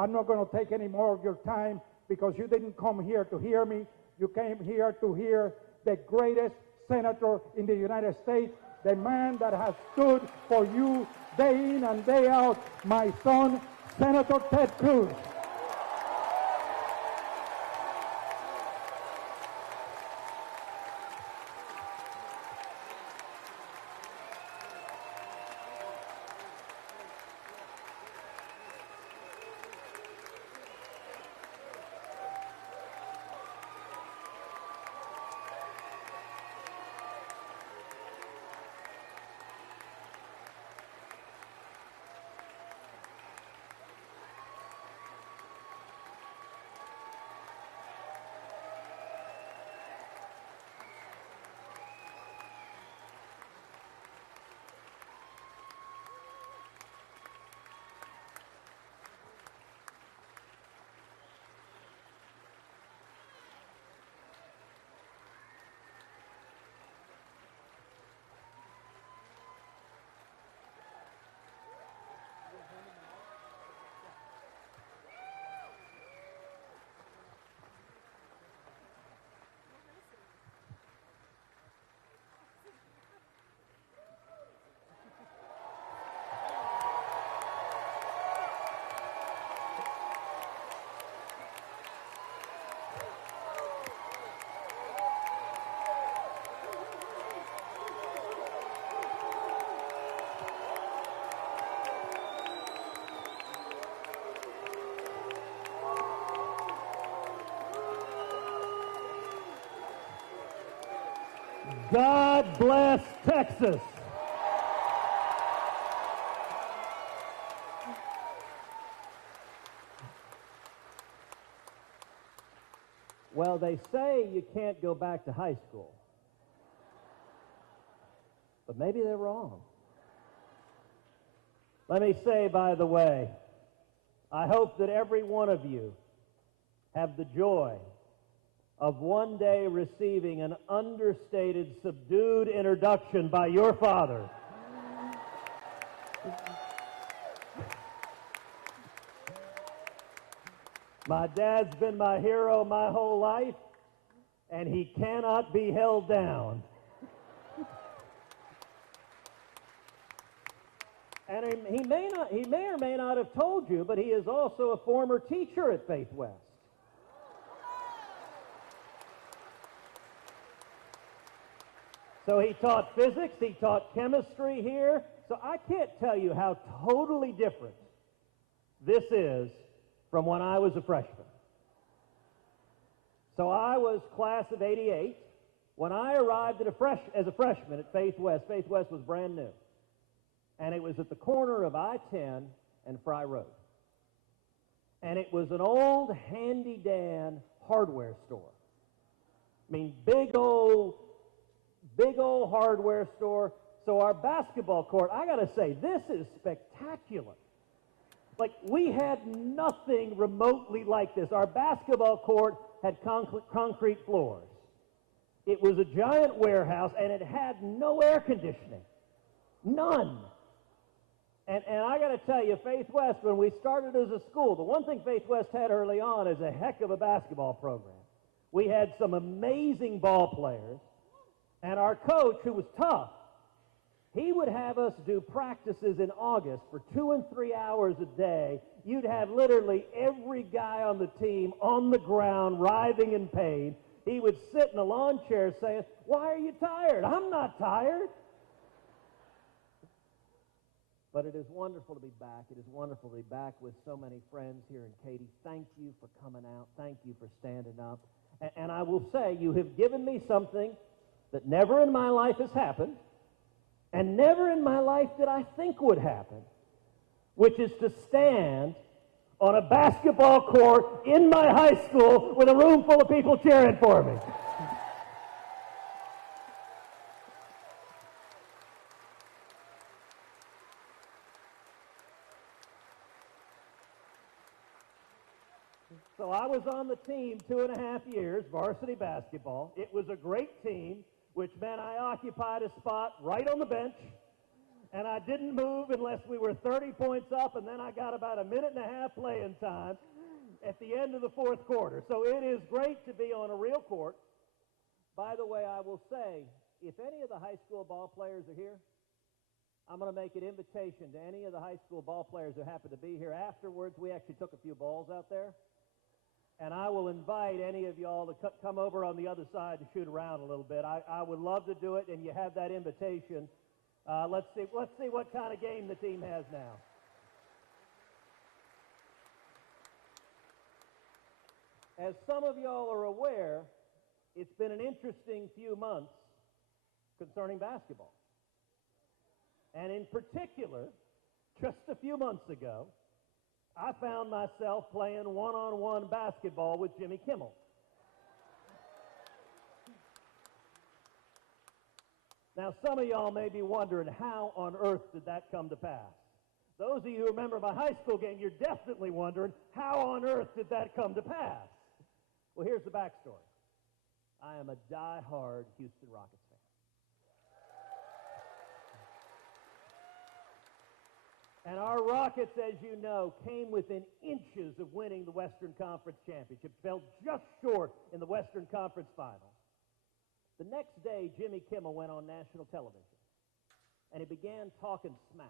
I'm not going to take any more of your time because you didn't come here to hear me. You came here to hear the greatest senator in the United States, the man that has stood for you day in and day out, my son, Senator Ted Cruz. God bless Texas. Well, they say you can't go back to high school. But maybe they're wrong. Let me say, by the way, I hope that every one of you have the joy of one day receiving an understated, subdued introduction by your father. My dad's been my hero my whole life, and he cannot be held down. And he may or may not have told you, but he is also a former teacher at Faith West. So he taught physics, he taught chemistry here. So I can't tell you how totally different this is from when I was a freshman. So I was class of '88. When I arrived as a freshman at Faith West was brand new. And it was at the corner of I-10 and Fry Road. And it was an old handy-dan hardware store. I mean, big old hardware store. So our basketball court, I got to say, this is spectacular. Like, we had nothing remotely like this. Our basketball court had concrete floors. It was a giant warehouse, and it had no air conditioning. None. And I got to tell you, Faith West, when we started as a school, the one thing Faith West had early on is a heck of a basketball program. We had some amazing ball players, and our coach, who was tough, he would have us do practices in August for 2 and 3 hours a day. You'd have literally every guy on the team on the ground, writhing in pain. He would sit in a lawn chair saying, "Why are you tired?" "I'm not tired." But it is wonderful to be back. It is wonderful to be back with so many friends here in Katy. Thank you for coming out. Thank you for standing up. And I will say, you have given me something that never in my life has happened, and never in my life did I think would happen, which is to stand on a basketball court in my high school with a room full of people cheering for me. So I was on the team 2.5 years, varsity basketball. It was a great team, which meant I occupied a spot right on the bench. And I didn't move unless we were 30 points up, and then I got about a minute and a half playing time at the end of the fourth quarter. So it is great to be on a real court. By the way, I will say, if any of the high school ball players are here, I'm going to make an invitation to any of the high school ball players who happen to be here. Afterwards, we actually took a few balls out there. And I will invite any of y'all to come over on the other side and shoot around a little bit. I would love to do it, and you have that invitation. Let's see what kind of game the team has now. As some of y'all are aware, it's been an interesting few months concerning basketball. And in particular, just a few months ago, I found myself playing one-on-one basketball with Jimmy Kimmel. Now, some of y'all may be wondering, how on earth did that come to pass? Those of you who remember my high school game, you're definitely wondering, how on earth did that come to pass? Well, here's the backstory. I am a die-hard Houston Rockets fan. And our Rockets, as you know, came within inches of winning the Western Conference Championship, fell just short in the Western Conference Finals. The next day, Jimmy Kimmel went on national television, and he began talking smack,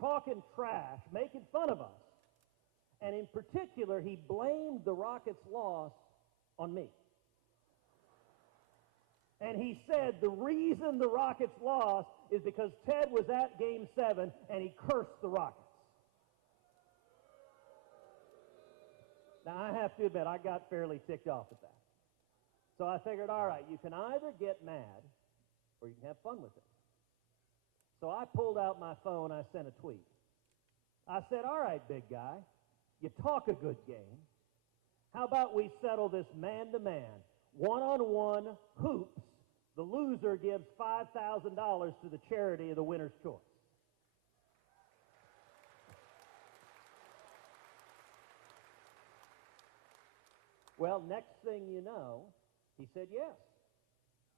talking trash, making fun of us. And in particular, he blamed the Rockets' loss on me. And he said the reason the Rockets lost is because Ted was at Game 7 and he cursed the Rockets. Now, I have to admit, I got fairly ticked off at that. So I figured, all right, you can either get mad or you can have fun with it. So I pulled out my phone, I sent a tweet. I said, all right, big guy, you talk a good game. How about we settle this man-to-man, one-on-one hoops? The loser gives $5,000 to the charity of the winner's choice. Well, next thing you know, he said yes.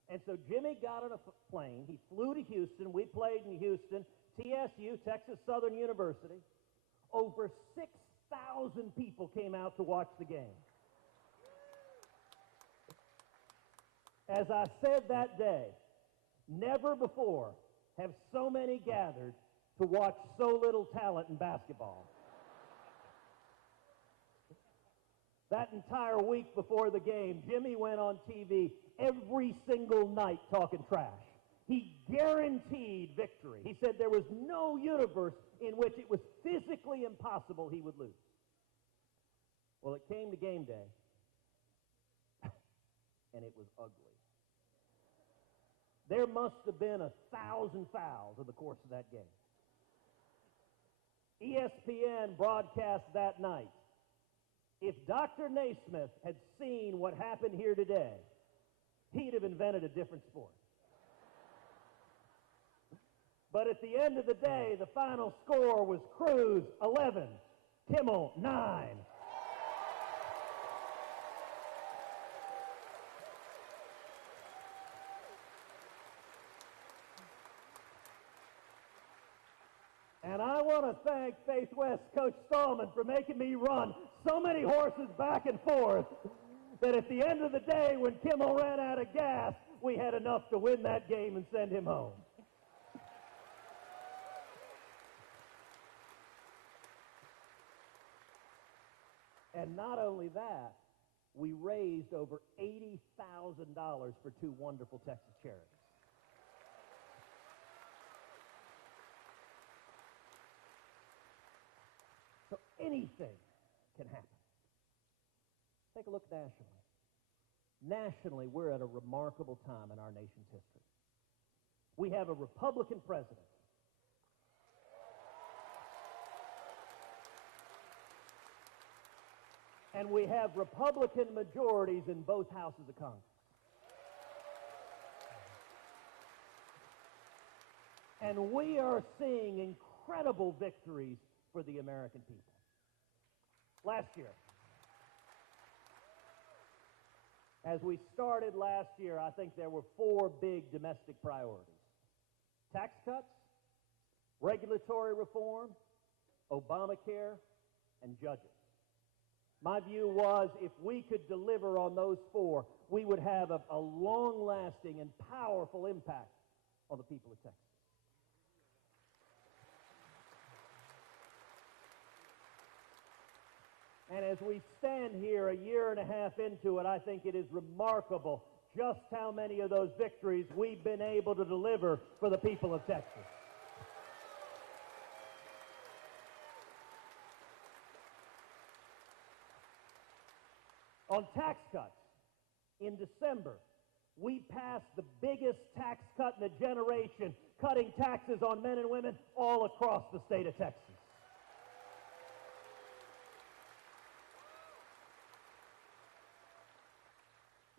And so Jimmy got on a plane. He flew to Houston. We played in Houston, TSU, Texas Southern University. Over 6,000 people came out to watch the game. As I said that day, never before have so many gathered to watch so little talent in basketball. That entire week before the game, Jimmy went on TV every single night talking trash. He guaranteed victory. He said there was no universe in which it was physically impossible he would lose. Well, it came to game day, and it was ugly. There must have been 1,000 fouls in the course of that game. ESPN broadcast that night. If Dr. Naismith had seen what happened here today, he'd have invented a different sport. But at the end of the day, the final score was Cruz 11, Kimmel 9. And I want to thank Faith West Coach Stallman for making me run so many horses back and forth that at the end of the day, when Kimmel ran out of gas, we had enough to win that game and send him home. And not only that, we raised over $80,000 for two wonderful Texas charities. So anything can happen. Take a look nationally. Nationally, we're at a remarkable time in our nation's history. We have a Republican president. And we have Republican majorities in both houses of Congress. And we are seeing incredible victories for the American people. Last year, as we started last year, I think there were 4 big domestic priorities. Tax cuts, regulatory reform, Obamacare, and judges. My view was if we could deliver on those four, we would have a long-lasting and powerful impact on the people of Texas. And as we stand here a year and a half into it, I think it is remarkable just how many of those victories we've been able to deliver for the people of Texas. On tax cuts, in December, we passed the biggest tax cut in a generation, cutting taxes on men and women all across the state of Texas.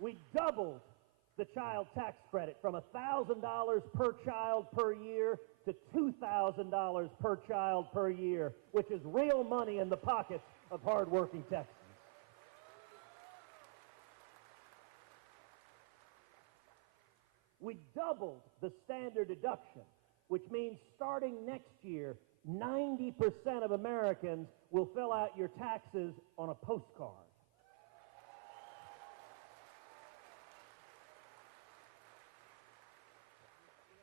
We doubled the child tax credit from $1,000 per child per year to $2,000 per child per year, which is real money in the pockets of hardworking Texans. We doubled the standard deduction, which means starting next year, 90% of Americans will fill out your taxes on a postcard.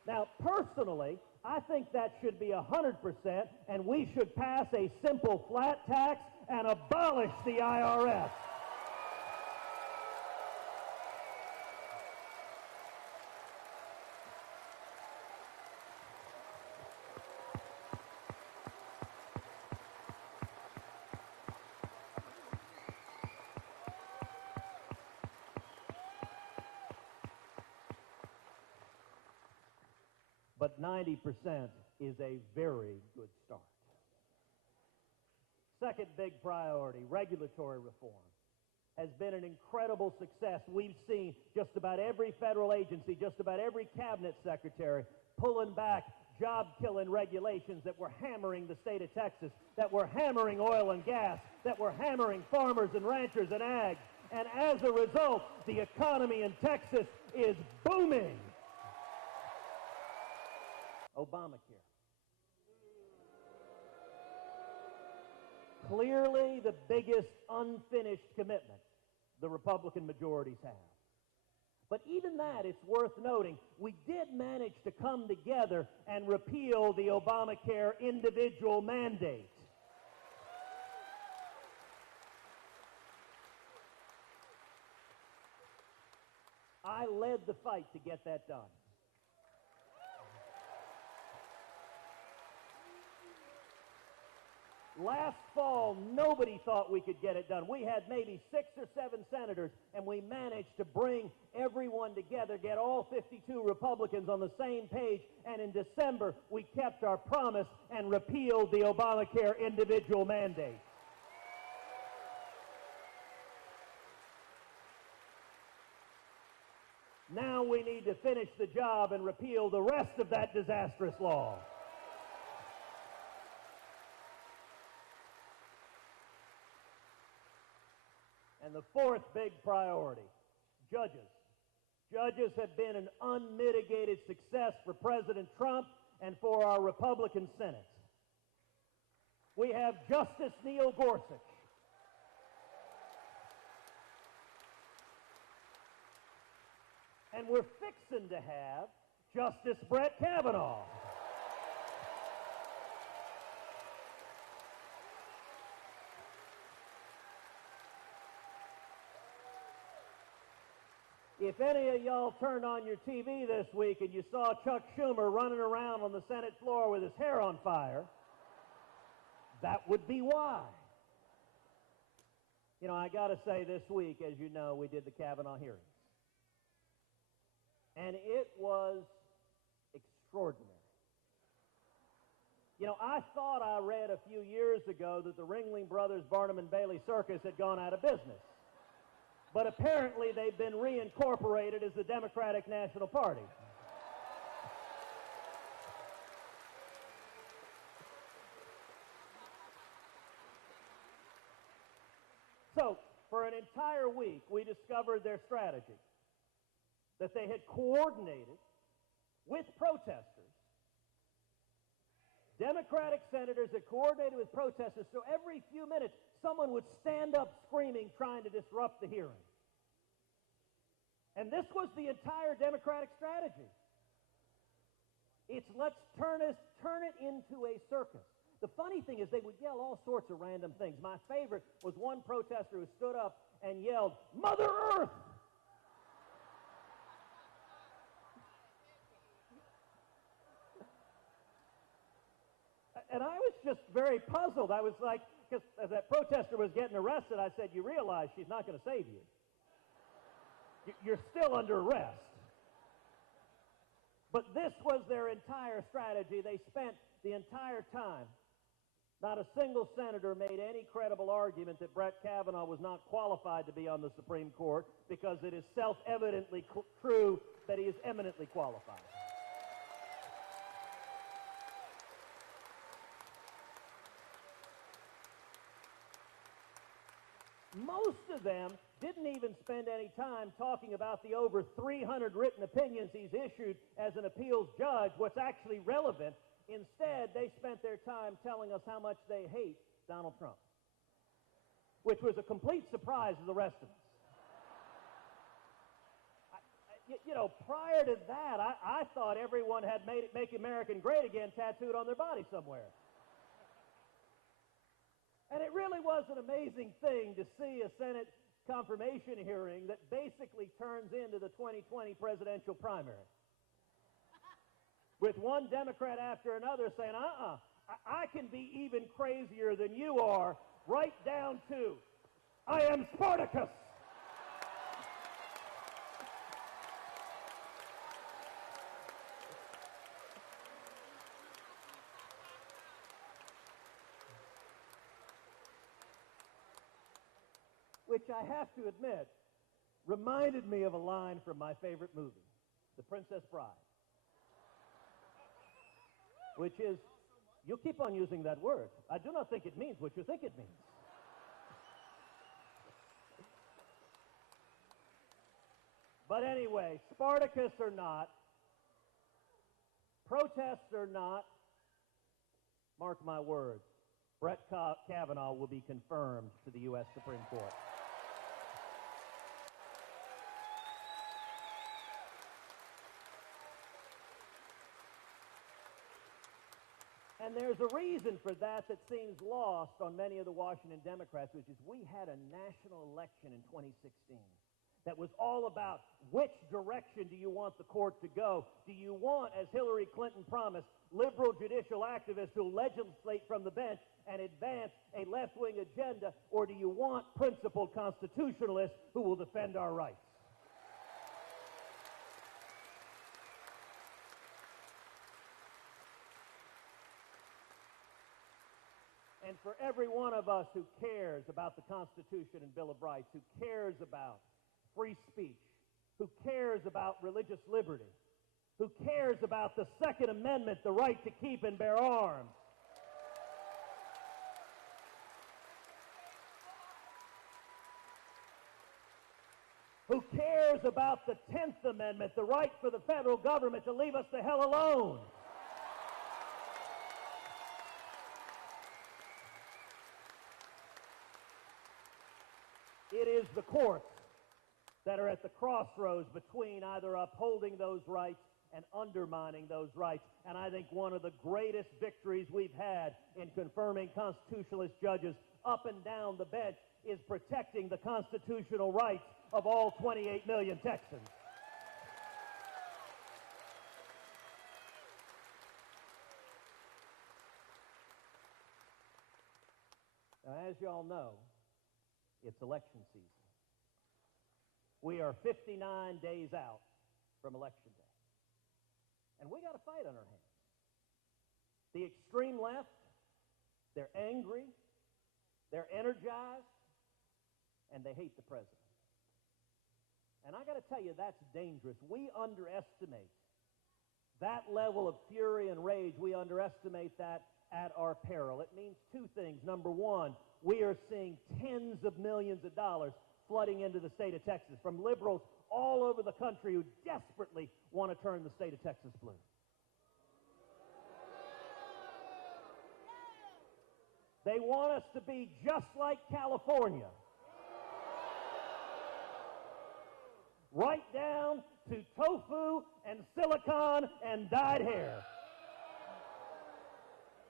Now, personally, I think that should be 100%, and we should pass a simple flat tax and abolish the IRS. But 90% is a very good start. Second big priority, regulatory reform, has been an incredible success. We've seen just about every federal agency, just about every cabinet secretary pulling back job-killing regulations that were hammering the state of Texas, that were hammering oil and gas, that were hammering farmers and ranchers and ag. And as a result, the economy in Texas is booming. Obamacare. Clearly the biggest unfinished commitment the Republican majorities have. But even that, it's worth noting, we did manage to come together and repeal the Obamacare individual mandate. I led the fight to get that done. Last fall, nobody thought we could get it done. We had maybe 6 or 7 senators, and we managed to bring everyone together, get all 52 Republicans on the same page, and in December, we kept our promise and repealed the Obamacare individual mandate. Now we need to finish the job and repeal the rest of that disastrous law. And the fourth big priority, judges. Judges have been an unmitigated success for President Trump and for our Republican Senate. We have Justice Neil Gorsuch. And we're fixing to have Justice Brett Kavanaugh. If any of y'all turned on your TV this week and you saw Chuck Schumer running around on the Senate floor with his hair on fire, that would be why. You know, I got to say, this week, as you know, we did the Kavanaugh hearings. And it was extraordinary. You know, I thought I read a few years ago that the Ringling Brothers Barnum and Bailey Circus had gone out of business. But apparently they've been reincorporated as the Democratic National Party. So, for an entire week, we discovered their strategy, that they had coordinated with protesters Democratic senators that coordinated with protesters, so every few minutes someone would stand up screaming, trying to disrupt the hearing. And this was the entire Democratic strategy. It's let's turn it into a circus. The funny thing is they would yell all sorts of random things. My favorite was one protester who stood up and yelled, "Mother Earth!" And I was just very puzzled. I was like, because as that protester was getting arrested, I said, "You realize she's not going to save you. You're still under arrest." But this was their entire strategy. They spent the entire time. Not a single senator made any credible argument that Brett Kavanaugh was not qualified to be on the Supreme Court, because it is self-evidently true that he is eminently qualified. Most of them didn't even spend any time talking about the over 300 written opinions he's issued as an appeals judge, what's actually relevant. Instead, they spent their time telling us how much they hate Donald Trump, which was a complete surprise to the rest of us. Prior to that, I thought everyone had made it Make America Great Again tattooed on their body somewhere. And it really was an amazing thing to see a Senate confirmation hearing that basically turns into the 2020 presidential primary, with one Democrat after another saying, I can be even crazier than you are, right down to, I am Spartacus. Which I have to admit reminded me of a line from my favorite movie, The Princess Bride, which is, you'll keep on using that word. I do not think it means what you think it means. But anyway, Spartacus or not, protests or not, mark my words, Brett Kavanaugh will be confirmed to the U.S. Supreme Court. And there's a reason for that seems lost on many of the Washington Democrats, which is we had a national election in 2016 that was all about which direction do you want the court to go? Do you want, as Hillary Clinton promised, liberal judicial activists who legislate from the bench and advance a left-wing agenda, or do you want principled constitutionalists who will defend our rights? And for every one of us who cares about the Constitution and Bill of Rights, who cares about free speech, who cares about religious liberty, who cares about the Second Amendment, the right to keep and bear arms, who cares about the 10th Amendment, the right for the federal government to leave us the hell alone. It is the courts that are at the crossroads between either upholding those rights and undermining those rights. And I think one of the greatest victories we've had in confirming constitutionalist judges up and down the bench is protecting the constitutional rights of all 28 million Texans. Now, as you all know, it's election season. We are 59 days out from Election Day. And we got a fight on our hands. The extreme left, they're angry, they're energized, and they hate the president. And I got to tell you, that's dangerous. We underestimate that level of fury and rage. We underestimate that at our peril. It means two things. Number one, we are seeing tens of millions of dollars flooding into the state of Texas from liberals all over the country who desperately want to turn the state of Texas blue. They want us to be just like California. Right down to tofu and silicone and dyed hair.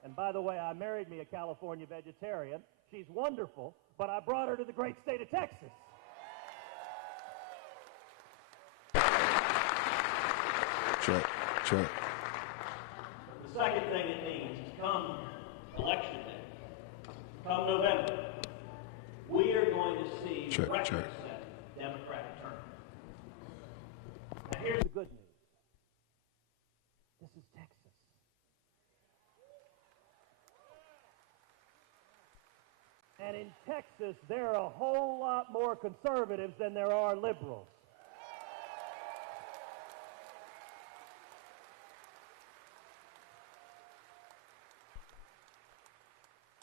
And by the way, I married me a California vegetarian. She's wonderful, but I brought her to the great state of Texas. Check. The second thing it means is come election day, come November, we are going to see record-setting Democratic turnout. Now here's the good news. This is Texas. And in Texas, there are a whole lot more conservatives than there are liberals.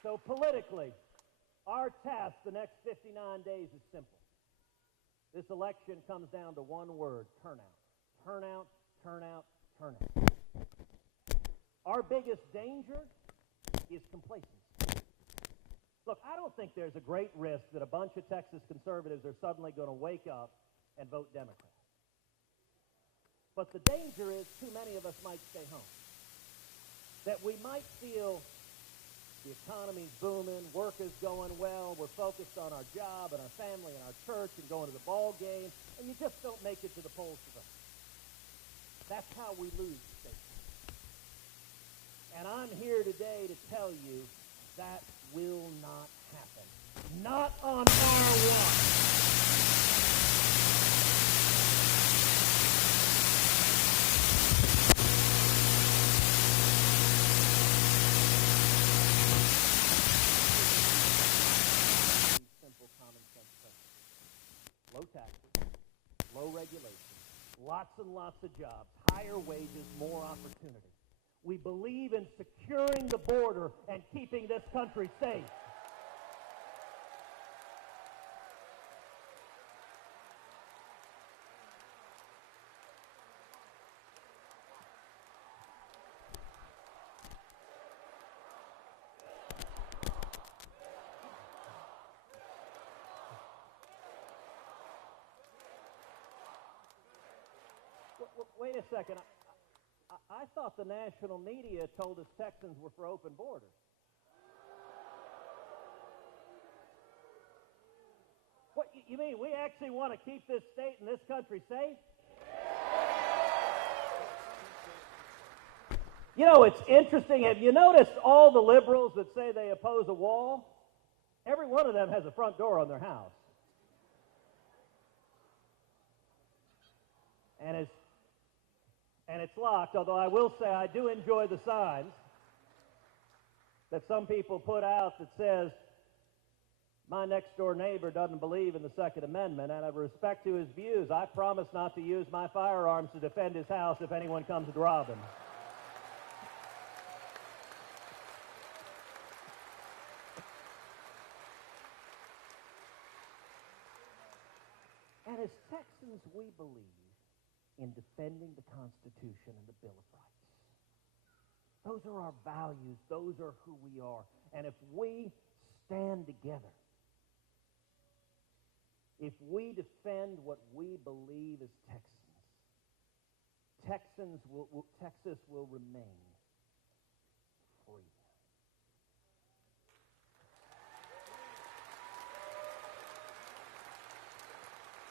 So politically, our task the next 59 days is simple. This election comes down to one word: turnout. Turnout, turnout, turnout. Our biggest danger is complacency. Look, I don't think there's a great risk that a bunch of Texas conservatives are suddenly going to wake up and vote Democrat. But the danger is too many of us might stay home. That we might feel the economy's booming, work is going well, we're focused on our job and our family and our church and going to the ball game, and you just don't make it to the polls to vote. That's how we lose states. And I'm here today to tell you that will not happen. Not on our watch. Low taxes, low regulation, lots and lots of jobs, higher wages, more opportunity. We believe in securing the border and keeping this country safe. Wait a second. I thought the national media told us Texans were for open borders. What, you mean we actually want to keep this state and this country safe? You know, it's interesting. Have you noticed all the liberals that say they oppose a wall? Every one of them has a front door on their house. And it's locked, although I will say I do enjoy the signs that some people put out that says, my next door neighbor doesn't believe in the Second Amendment, and out of respect to his views, I promise not to use my firearms to defend his house if anyone comes to rob him. And as Texans, we believe in defending the Constitution and the Bill of Rights. Those are our values. Those are who we are. And if we stand together, if we defend what we believe as Texans, Texas will remain